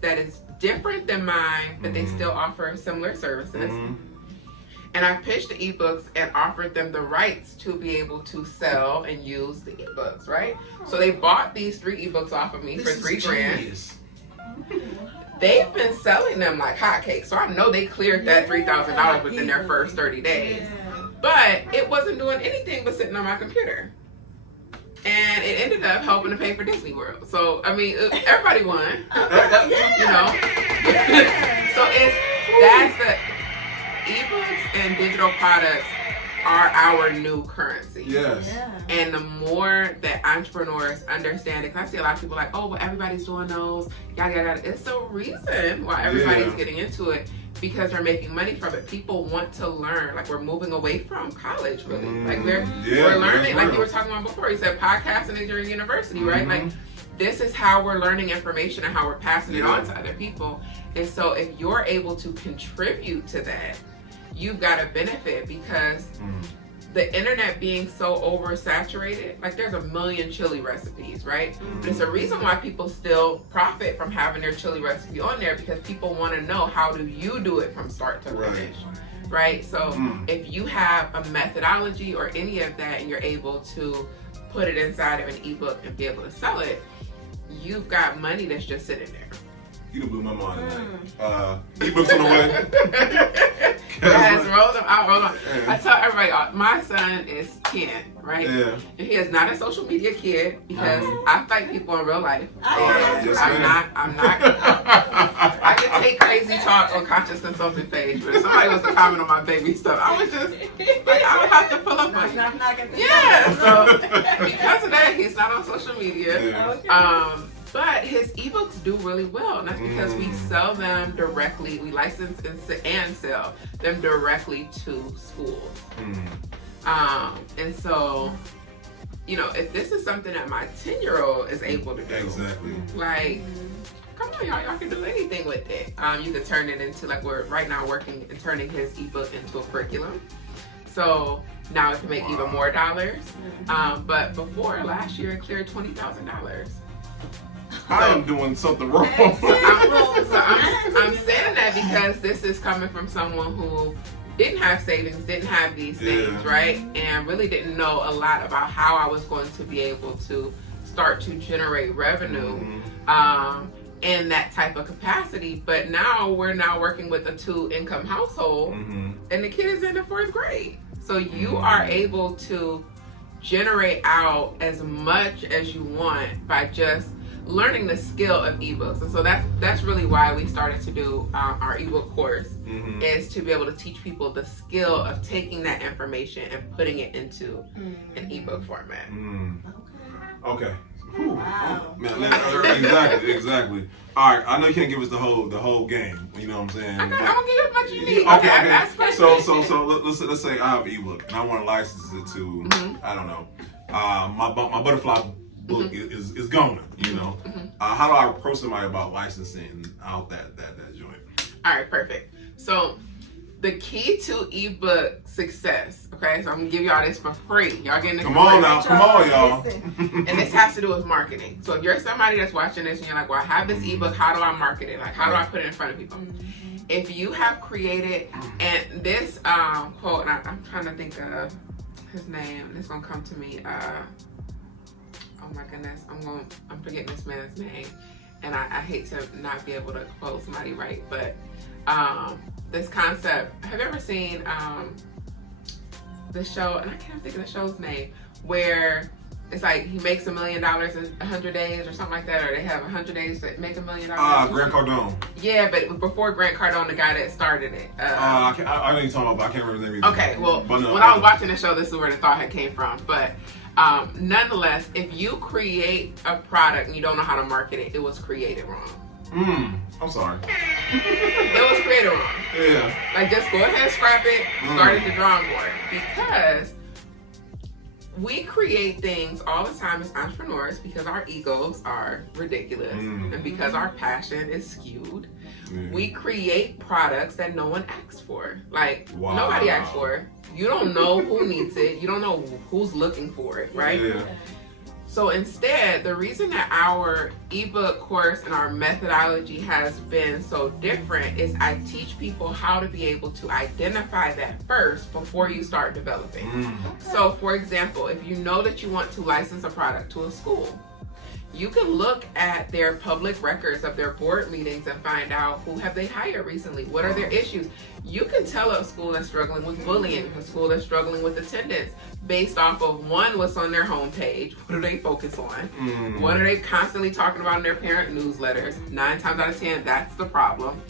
that is different than mine, but they still offer similar services. And I pitched the ebooks and offered them the rights to be able to sell and use the ebooks, right? So they bought these 3 ebooks off of me for $3,000. They've been selling them like hotcakes, so I know they cleared that $3,000 within their first 30 days. But it wasn't doing anything but sitting on my computer. And it ended up helping to pay for Disney World. So, I mean, everybody won, you know? So that's the ebooks and digital products are our new currency. Yes. And the more that entrepreneurs understand it, because I see a lot of people like, oh, well, everybody's doing those, yada, yada, yada. It's a reason why everybody's getting into it, because they're making money from it. People want to learn. Like, we're moving away from college, really. Like, we're learning, like you were talking about before. You said podcasting is your university, right? Like, this is how we're learning information and how we're passing it on to other people. And so if you're able to contribute to that, you've got a benefit, because the internet being so oversaturated, like there's a million chili recipes, right? But it's a reason why people still profit from having their chili recipe on there, because people want to know, how do you do it from start to finish, right? So if you have a methodology or any of that, and you're able to put it inside of an ebook and be able to sell it, you've got money that's just sitting there. You blew my mind tonight. Ebooks on the way. Yes, roll them out, roll them out. I tell everybody, my son is 10, right? Yeah. And he is not a social media kid, because I fight people in real life. Yes, I'm not. I can take crazy talk on Conscious Consulting page, but if somebody was to comment on my baby stuff, I would just, like, I would have to pull up my. Yeah, so because of that, he's not on social media. Yeah. But his ebooks do really well, and that's because we sell them directly. We license and sell them directly to schools. And so, you know, if this is something that my 10-year-old is able to do, like, come on, y'all can do anything with it. You could turn it into, like, we're right now working and turning his ebook into a curriculum. So now it can make even more dollars. But before, last year, it cleared $20,000. I am doing something wrong. I'm saying that because this is coming from someone who didn't have savings, didn't have these things, right? And really didn't know a lot about how I was going to be able to start to generate revenue in that type of capacity. But now we're working with a 2-income household, and the kid is in the 4th grade. So you are able to generate out as much as you want by just learning the skill of ebooks. And so that's really why we started to do our ebook course, is to be able to teach people the skill of taking that information and putting it into an ebook format. Okay. Wow. Man, exactly. All right, I know you can't give us the whole game. You know what I'm saying? I'm gonna give you as much as you need. Okay. So let's say I have an ebook and I want to license it to I don't know, my butterfly book is going. You know, how do I approach somebody about licensing out that joint? All right, perfect. So the key to ebook success, okay? So I'm gonna give y'all this for free. Y'all getting this Come for on free. now, come on, y'all. And this has to do with marketing. So if you're somebody that's watching this and you're like, well, I have this ebook, how do I market it? Like, how do I put it in front of people? If you have created, and this quote, and I'm trying to think of his name, and it's gonna come to me. Oh my goodness, I'm forgetting this man's name, and I hate to not be able to quote somebody right, but this concept. Have you ever seen the show? And I can't think of the show's name, where it's like he makes $1 million in 100 days or something like that, or they have 100 days to make $1 million. Grant Cardone. Yeah, but it was before Grant Cardone, the guy that started it. I know you're talking about, but I can't remember the name. Okay, well, when I was watching the show, this is where the thought had came from. But nonetheless, if you create a product and you don't know how to market it, it was created wrong. I'm sorry. It was created wrong. Yeah. Like, just go ahead and scrap it, start at the drawing board. Because we create things all the time as entrepreneurs because our egos are ridiculous and because our passion is skewed. We create products that no one asks for. Like, nobody asks for it. You don't know who needs it. You don't know who's looking for it, right? Yeah. So instead, the reason that our ebook course and our methodology has been so different is I teach people how to be able to identify that first before you start developing. So for example, if you know that you want to license a product to a school, you can look at their public records of their board meetings and find out who have they hired recently, what are their issues. You can tell a school that's struggling with bullying, a school that's struggling with attendance, based off of one, what's on their homepage, what do they focus on, what are they constantly talking about in their parent newsletters. 9 times out of 10, that's the problem.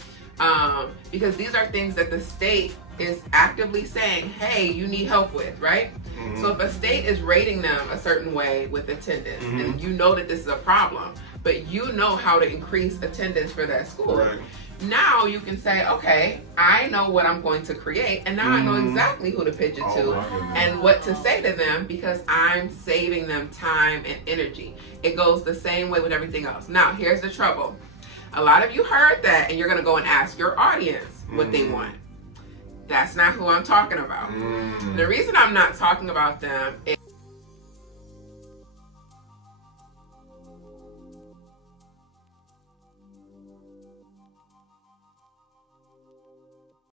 Because these are things that the state is actively saying, hey, you need help with, right? So if a state is rating them a certain way with attendance, and you know that this is a problem, but you know how to increase attendance for that school, Right. now you can say, okay, I know what I'm going to create, and now I know exactly who to pitch it to and what to say to them, because I'm saving them time and energy. It goes the same way with everything else. Now, here's the trouble. A lot of you heard that, and you're going to go and ask your audience what they want. That's not who I'm talking about. The reason I'm not talking about them is